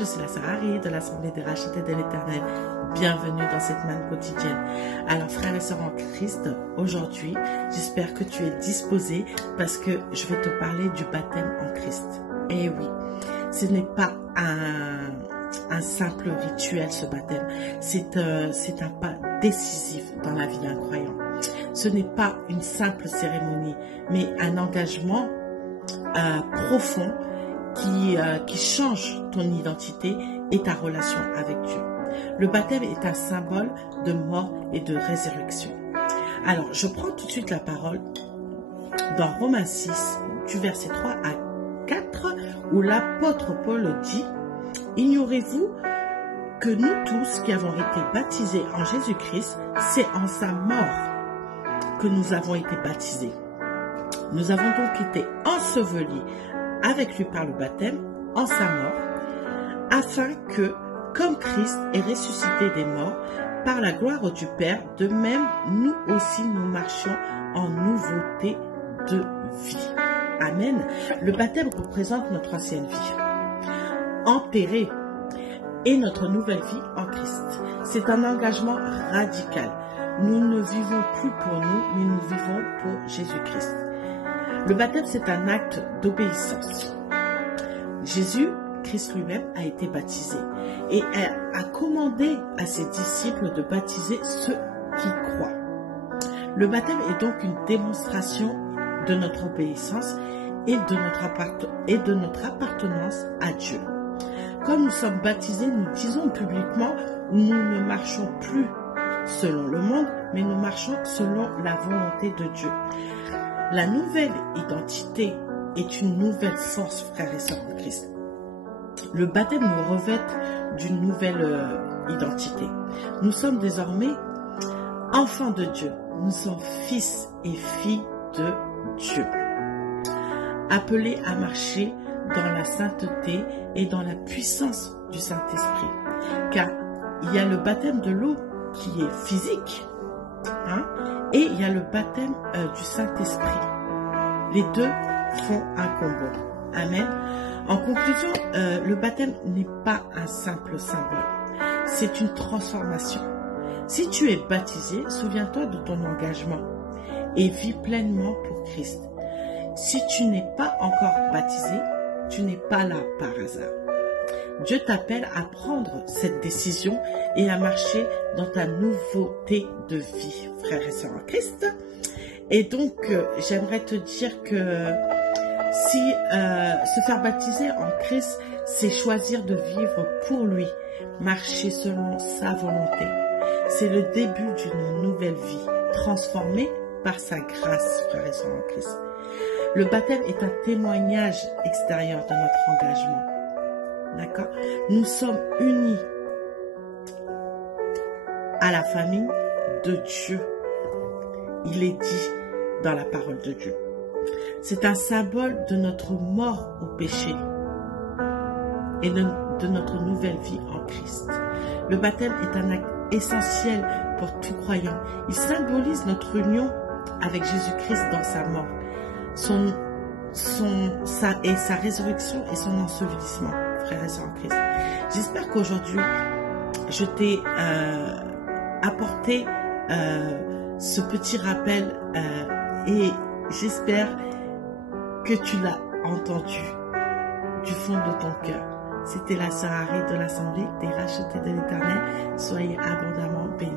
je suis la sœur Harry de l'Assemblée des rachetés de l'Éternel. Bienvenue dans cette manne quotidienne. Alors frères et sœurs en Christ, aujourd'hui, j'espère que tu es disposé parce que je vais te parler du baptême en Christ. Et oui, ce n'est pas un simple rituel ce baptême, c'est un pas décisif dans la vie d'un croyant. Ce n'est pas une simple cérémonie, mais un engagement profond qui change ton identité et ta relation avec Dieu. Le baptême est un symbole de mort et de résurrection. Alors, je prends tout de suite la parole dans Romains 6, du verset 3 à 4, où l'apôtre Paul dit « Ignorez-vous que nous tous qui avons été baptisés en Jésus-Christ, c'est en sa mort que nous avons été baptisés. Nous avons donc été ensevelis avec lui par le baptême en sa mort, afin que, comme Christ est ressuscité des morts, par la gloire du Père, de même nous aussi nous marchions en nouveauté de vie. » Amen. Le baptême représente notre ancienne vie, enterrée, et notre nouvelle vie en Christ. C'est un engagement radical. Nous ne vivons plus pour nous, mais nous vivons pour Jésus-Christ. Le baptême, c'est un acte d'obéissance. Jésus-Christ lui-même a été baptisé et a commandé à ses disciples de baptiser ceux qui croient. Le baptême est donc une démonstration de notre obéissance et de notre appartenance à Dieu. Comme nous sommes baptisés, nous disons publiquement, nous ne marchons plus selon le monde, mais nous marchons selon la volonté de Dieu. La nouvelle identité est une nouvelle force, frères et sœurs de Christ. Le baptême nous revêt d'une nouvelle identité. Nous sommes désormais enfants de Dieu. Nous sommes fils et filles de Dieu, appelés à marcher dans la sainteté et dans la puissance du Saint-Esprit. Car il y a le baptême de l'eau qui est physique, et il y a le baptême du Saint-Esprit. Les deux font un combo. Amen. En conclusion, le baptême n'est pas un simple symbole. C'est une transformation. Si tu es baptisé, souviens-toi de ton engagement et vis pleinement pour Christ. Si tu n'es pas encore baptisé, tu n'es pas là par hasard. Dieu t'appelle à prendre cette décision et à marcher dans ta nouveauté de vie, frères et sœurs en Christ. Et donc, j'aimerais te dire que si se faire baptiser en Christ, c'est choisir de vivre pour lui, marcher selon sa volonté. C'est le début d'une nouvelle vie, transformée par sa grâce, frères et sœurs en Christ. Le baptême est un témoignage extérieur de notre engagement. D'accord? Nous sommes unis à la famille de Dieu. Il est dit dans la parole de Dieu. C'est un symbole de notre mort au péché et de notre nouvelle vie en Christ. Le baptême est un acte essentiel pour tout croyant. Il symbolise notre union avec Jésus-Christ dans sa mort, sa résurrection et son ensevelissement, frères et sœurs en Christ. J'espère qu'aujourd'hui, je t'ai apporté ce petit rappel et j'espère que tu l'as entendu du fond de ton cœur. C'était la sœur Harry de l'Assemblée des rachetés de l'Éternel. Soyez abondamment bénis.